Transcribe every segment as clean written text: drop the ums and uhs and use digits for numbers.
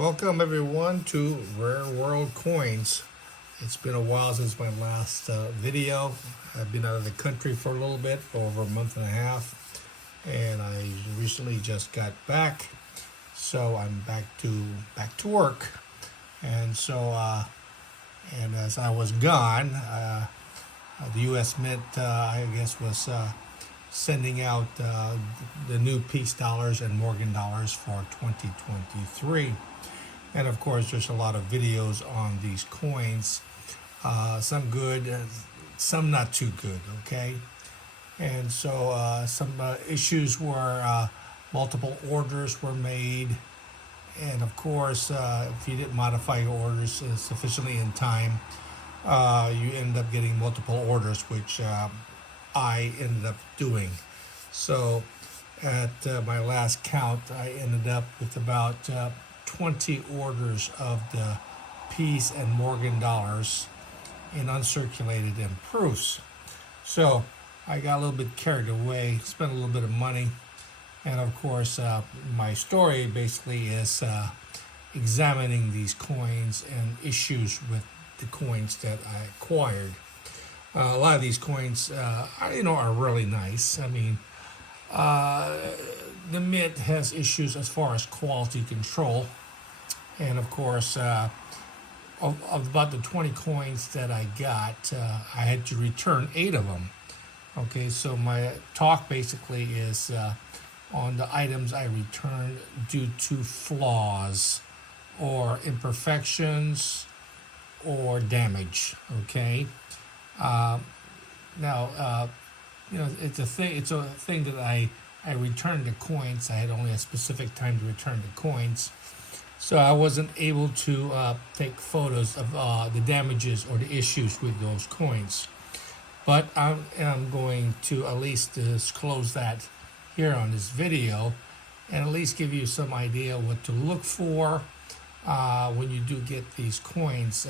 Welcome everyone to Rare World Coins. It's been a while since my last video. I've been out of the country for a little bit, over a month and a half, and I recently just got back, so I'm back to work. And so, and as I was gone, the U.S. Mint, I guess, was sending out the new peace dollars and Morgan dollars for 2023. And of course, there's a lot of videos on these coins, some good, some not too good, okay? And so some issues were multiple orders were made. And of course, if you didn't modify your orders sufficiently in time, you end up getting multiple orders, which I ended up doing. So at my last count, I ended up with about 20 orders of the peace and Morgan dollars in uncirculated and proofs. So I got a little bit carried away, spent a little bit of money, and of course my story basically is examining these coins and issues with the coins that I acquired. A lot of these coins, are really nice. I mean, the Mint has issues as far as quality control. And of course, of about the 20 coins that I got, I had to return 8 of them. Okay, so my talk basically is on the items I returned due to flaws or imperfections or damage. Okay. Now, it's a thing that I returned the coins. I had only a specific time to return the coins. So I wasn't able to take photos of the damages or the issues with those coins. But I'm going to at least disclose that here on this video and at least give you some idea what to look for when you do get these coins.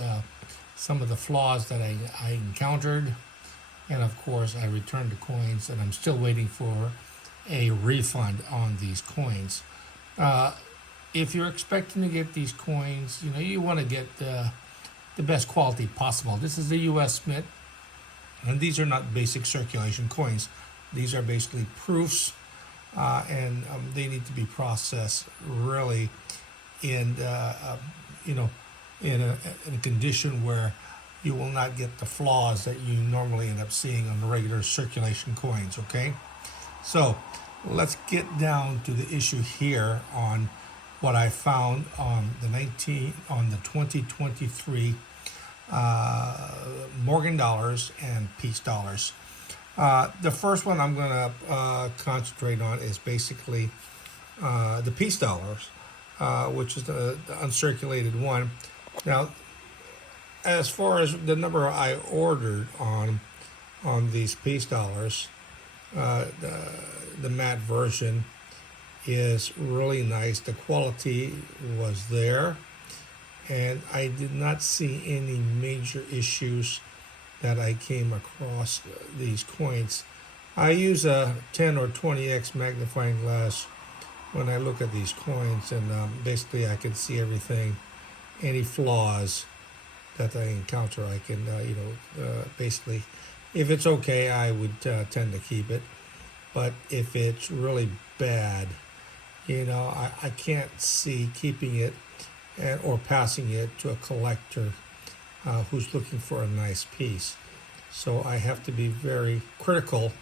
Some of the flaws that I encountered. And of course, I returned the coins and I'm still waiting for a refund on these coins. If you're expecting to get these coins, you want to get the best quality possible. This is the U.S. Mint, and these are not basic circulation coins. These are basically proofs, and they need to be processed really in in a condition where you will not get the flaws that you normally end up seeing on the regular circulation coins. Okay, so let's get down to the issue here on what I found on the 2023 Morgan dollars and peace dollars. The first one I'm going to concentrate on is basically the peace dollars, which is the uncirculated one. Now, as far as the number I ordered on these peace dollars, the matte version is really nice. The quality was there, and I did not see any major issues that I came across these coins. I use a 10 or 20x magnifying glass when I look at these coins, and basically I can see everything, any flaws that I encounter. I can, basically, if it's okay, I would tend to keep it. But if it's really bad, I can't see keeping it or passing it to a collector who's looking for a nice piece. So I have to be very critical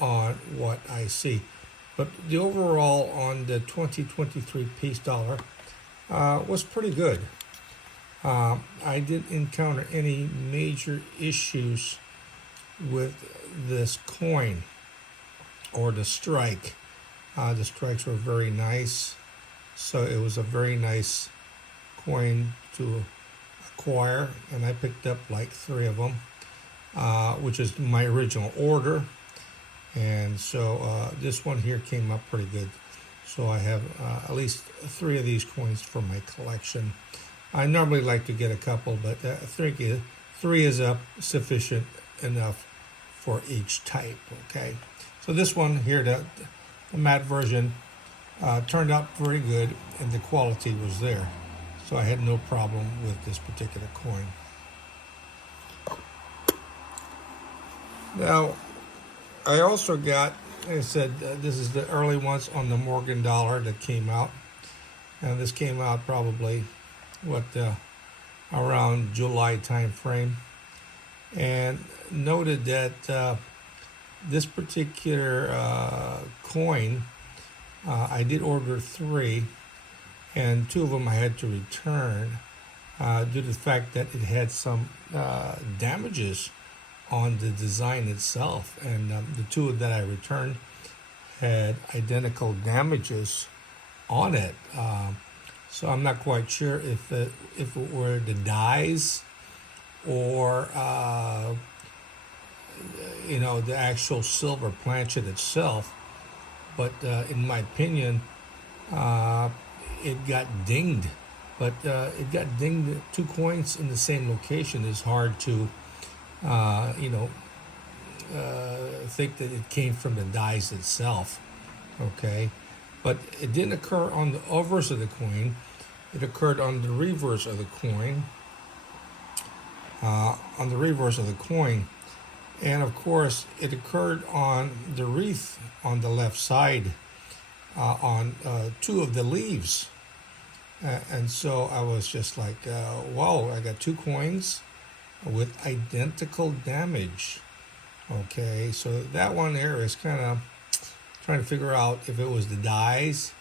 on what I see. But the overall on the 2023 peace dollar was pretty good. I didn't encounter any major issues with this coin or the strike. The strikes were very nice, so it was a very nice coin to acquire, and I picked up like 3 of them, which is my original order. And so this one here came up pretty good. So I have at least 3 of these coins for my collection. I normally like to get a couple, but I think 3 is sufficient enough for each type. Okay, so this one here, the matte version, turned out very good, and the quality was there. So I had no problem with this particular coin. Now, I also got, like I said, this is the early ones on the Morgan dollar that came out. And this came out probably, around July time frame. And noted that this particular coin, I did order 3, and 2 of them I had to return due to the fact that it had some damages on the design itself. And the 2 that I returned had identical damages on it. So I'm not quite sure if it were the dies or the actual silver planchet itself. But in my opinion, it got dinged. But it got dinged. 2 coins in the same location is hard to, think that it came from the dies itself. Okay, but it didn't occur on the obverse of the coin. It occurred on the reverse of the coin. And of course, it occurred on the wreath on the left side, on 2 of the leaves. And so I was just like, wow, I got 2 coins with identical damage. Okay, so that one there is kind of trying to figure out if it was the dies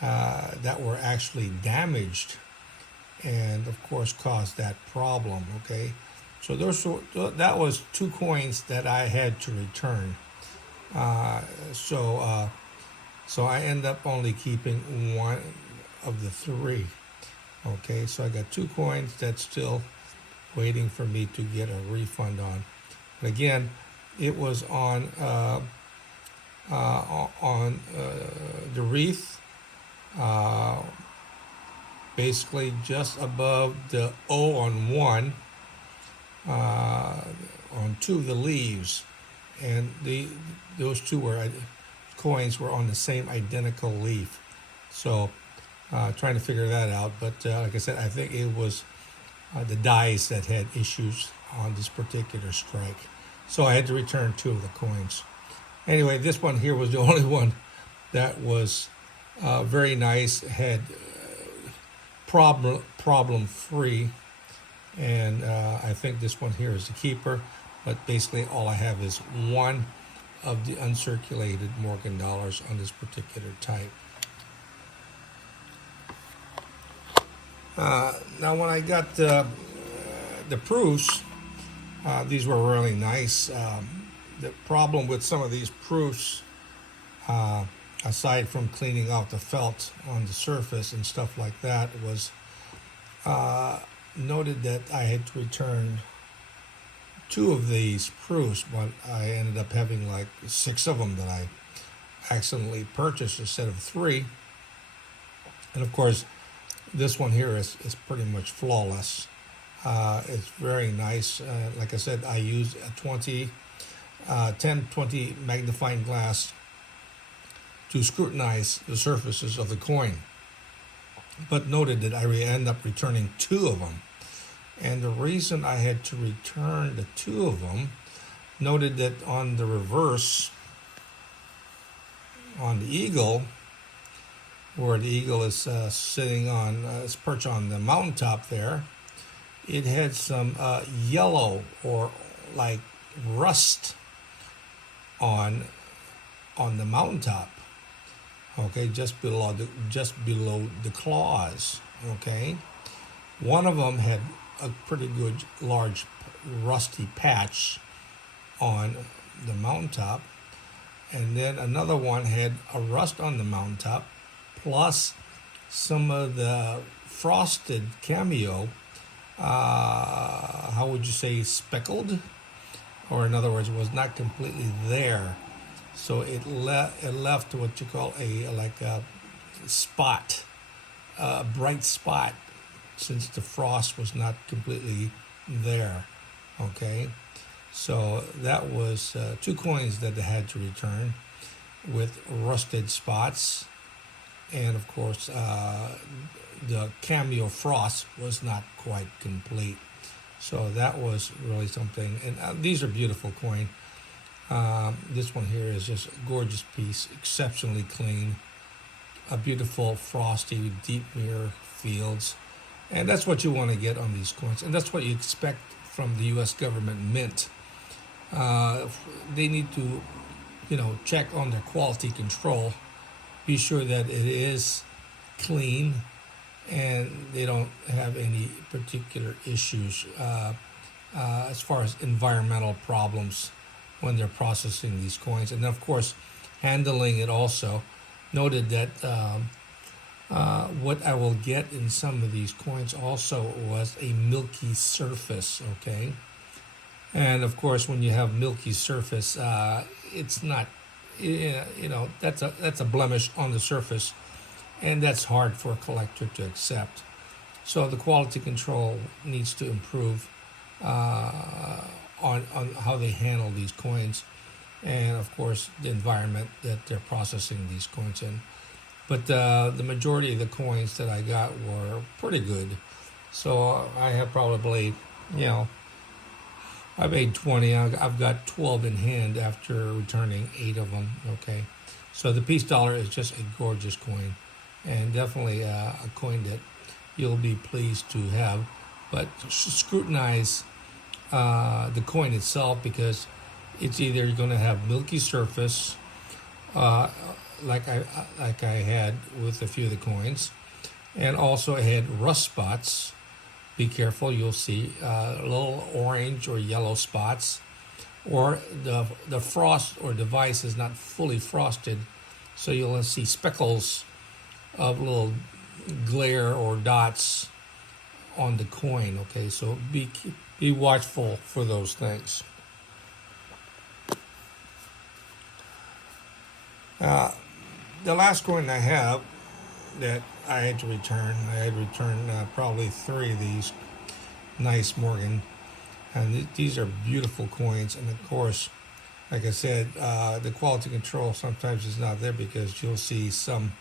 that were actually damaged and of course caused that problem. Okay, so that was 2 coins that I had to return. So I end up only keeping 1 of the 3. Okay, so I got 2 coins that's still waiting for me to get a refund on. But again, it was on the wreath, basically just above the O on 1, on 2 of the leaves, and those 2 coins were on the same identical leaf. So trying to figure that out, but like I said, I think it was the dies that had issues on this particular strike. So I had to return 2 of the coins. Anyway, this one here was the only one that was very nice, had problem free, and I think this one here is the keeper. But basically, all I have is 1 of the uncirculated Morgan dollars on this particular type. Now, when I got the proofs, these were really nice. The problem with some of these proofs, aside from cleaning out the felt on the surface and stuff like that, was noted that I had to return 2 of these proofs, but I ended up having like 6 of them that I accidentally purchased instead of 3. And of course, this one here is pretty much flawless. It's very nice. Like I said, I used a 10-20 magnifying glass to scrutinize the surfaces of the coin, but noted that I end up returning 2 of them. And the reason I had to return the 2 of them, noted that on the reverse, on the eagle, where the eagle is sitting on, it's perched on the mountaintop there, it had some yellow or like rust on the mountaintop. Okay, just below the claws. Okay, one of them had a pretty good large rusty patch on the mountaintop, and then another one had a rust on the mountaintop, plus some of the frosted cameo. How would you say, speckled, or in other words, it was not completely there. So it left what you call a spot, a bright spot, since the frost was not completely there. Okay, so that was 2 coins that they had to return with rusted spots, and of course the cameo frost was not quite complete. So that was really something. And these are beautiful coin. This one here is just a gorgeous piece, exceptionally clean. A beautiful frosty deep mirror fields. And that's what you want to get on these coins. And that's what you expect from the U.S. government mint. They need to, check on their quality control. Be sure that it is clean and they don't have any particular issues as far as environmental problems when they're processing these coins. And of course, handling it also. Noted that what I will get in some of these coins also was a milky surface, okay? And of course, when you have milky surface, it's not, that's a blemish on the surface, and that's hard for a collector to accept. So the quality control needs to improve on how they handle these coins, and of course the environment that they're processing these coins in. But the majority of the coins that I got were pretty good. So I have probably, I made 20. I've got 12 in hand after returning 8 of them. Okay, so the peace dollar is just a gorgeous coin, and definitely a coin that you'll be pleased to have. But scrutinize the coin itself, because it's either going to have milky surface, like I had with a few of the coins, and also it had rust spots. Be careful, you'll see little orange or yellow spots, or the frost or device is not fully frosted, so you'll see speckles of little glare or dots on the coin. Okay, so be watchful for those things. The last coin I have that I had to return, probably 3 of these nice Morgan, and these are beautiful coins. And of course, like I said, the quality control sometimes is not there, because you'll see some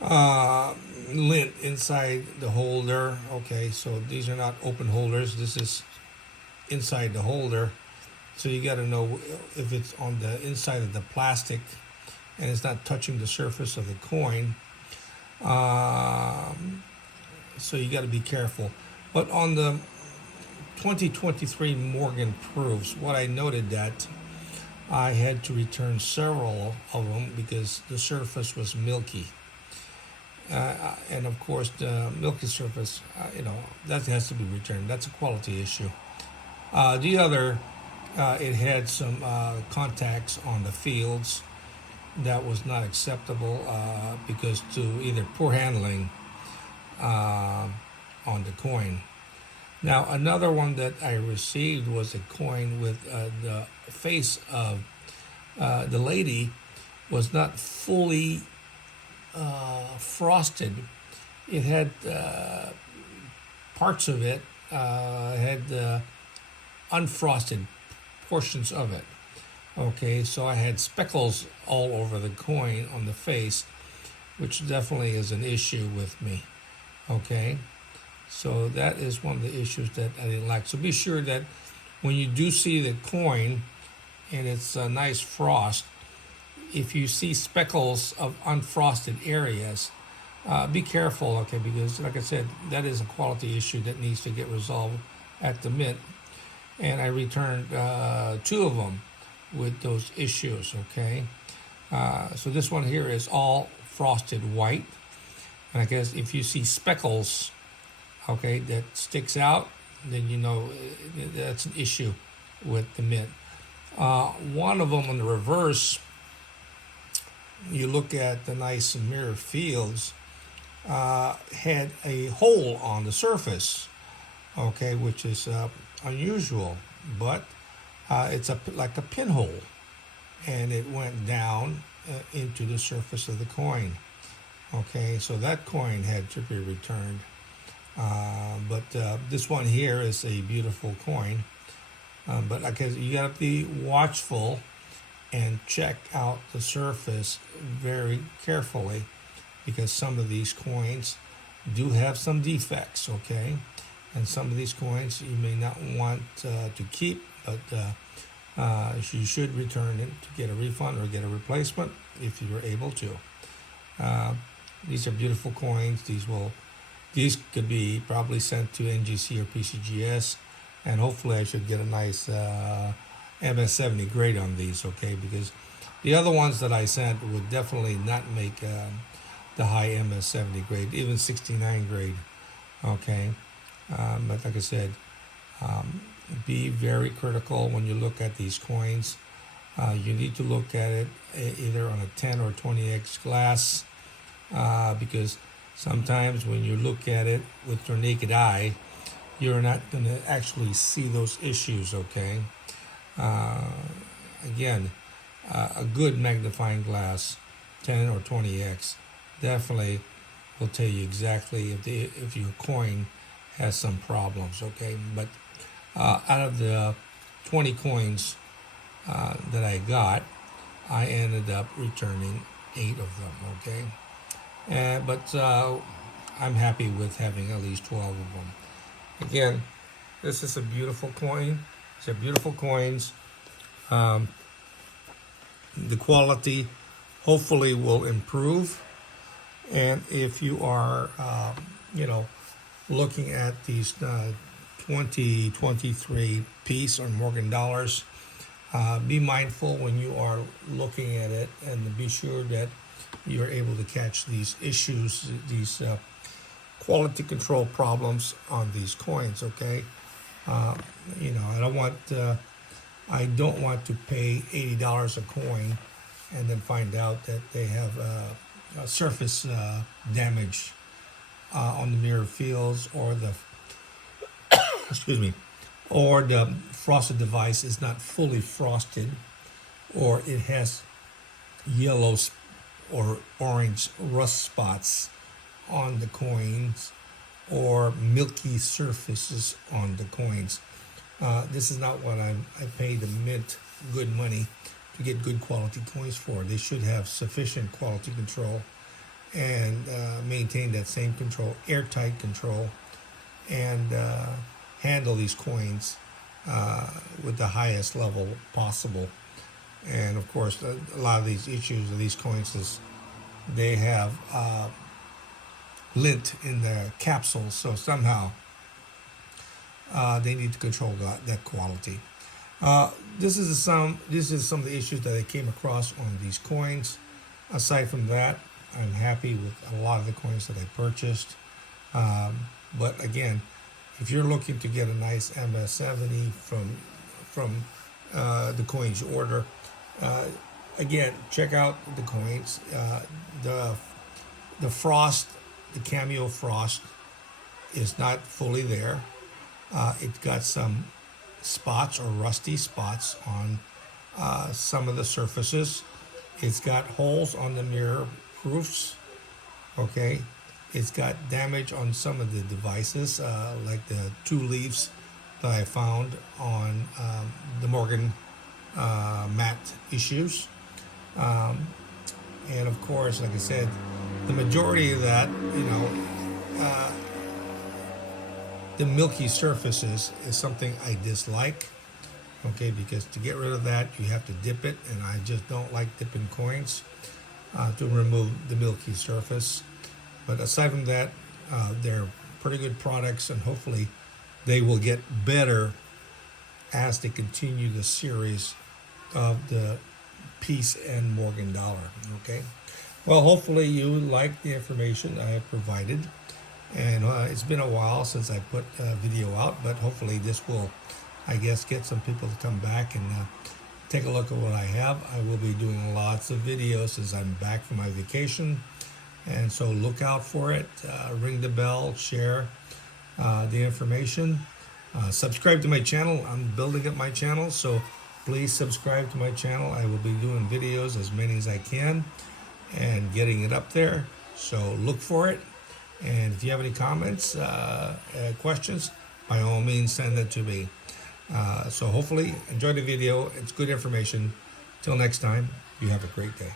lint inside the holder. Okay, so these are not open holders, this is inside the holder, so you got to know if it's on the inside of the plastic and it's not touching the surface of the coin. So you got to be careful. But on the 2023 Morgan proofs, what I noted that I had to return several of them because the surface was milky. And of course, the milky surface, that has to be returned. That's a quality issue. The other, it had some contacts on the fields that was not acceptable because to either poor handling on the coin. Now, another one that I received was a coin with the face of the lady was not fully frosted. It had parts of it had unfrosted portions of it. Okay, so I had speckles all over the coin on the face, which definitely is an issue with me. Okay, so that is one of the issues that I didn't like. So be sure that when you do see the coin and it's a nice frost, if you see speckles of unfrosted areas, be careful, okay, because like I said, that is a quality issue that needs to get resolved at the mint. And I returned 2 of them with those issues, okay? So this one here is all frosted white. And I guess if you see speckles, okay, that sticks out, then you know that's an issue with the mint. One of them on the reverse, you look at the nice mirror fields, had a hole on the surface, okay, which is unusual, but it's like a pinhole, and it went down into the surface of the coin. Okay, so that coin had to be returned. But this one here is a beautiful coin. But like I said, you got to be watchful and check out the surface very carefully, because some of these coins do have some defects, okay? And some of these coins you may not want to keep, but you should return it to get a refund or get a replacement if you're able to. These are beautiful coins. These could be probably sent to NGC or PCGS, and hopefully I should get a nice MS70 grade on these, okay? Because the other ones that I sent would definitely not make the high MS70 grade, even 69 grade, okay? But like I said, be very critical when you look at these coins. You need to look at it either on a 10 or 20x glass, because sometimes when you look at it with your naked eye, you're not going to actually see those issues, okay? Again, a good magnifying glass, 10 or 20x, definitely will tell you exactly if your coin has some problems, okay? But out of the 20 coins that I got, I ended up returning 8 of them, okay? But I'm happy with having at least 12 of them. Again, this is a beautiful coin. These are beautiful coins. The quality hopefully will improve. And if you are, looking at these 2023 piece or Morgan dollars, be mindful when you are looking at it, and be sure that you're able to catch these issues, these quality control problems on these coins, okay? I don't want to pay $80 a coin and then find out that they have a surface damage on the mirror fields, or the excuse me, or the frosted device is not fully frosted, or it has yellow or orange rust spots on the coins, or milky surfaces on the coins. This is not what I pay the mint good money to get good quality coins for. They should have sufficient quality control and maintain that same control, airtight control, and handle these coins with the highest level possible. And of course, a lot of these issues of these coins is they have lint in their capsules, so somehow they need to control that quality. This is some of the issues that I came across on these coins. Aside from that, I'm happy with a lot of the coins that I purchased. But again, if you're looking to get a nice MS70 from the coins you order, again, check out the coins. The frost, the cameo frost, is not fully there. It's got some spots or rusty spots on some of the surfaces. It's got holes on the mirror proofs, okay? It's got damage on some of the devices, like the 2 leaves that I found on the Morgan matte issues. And of course, like I said, the majority of that, the milky surfaces is something I dislike, okay? Because to get rid of that, you have to dip it, and I just don't like dipping coins to remove the milky surface. But aside from that, they're pretty good products, and hopefully they will get better as they continue the series of the Peace and Morgan dollar, okay? Well, hopefully you like the information I have provided. And it's been a while since I put a video out, but hopefully this will, I guess, get some people to come back and take a look at what I have. I will be doing lots of videos since I'm back from my vacation. And so look out for it. Ring the bell, share the information. Subscribe to my channel. I'm building up my channel, so please subscribe to my channel. I will be doing videos, as many as I can, and getting it up there. So look for it. And if you have any comments, questions, by all means, send that to me. So hopefully, enjoy the video. It's good information. Till next time, you have a great day.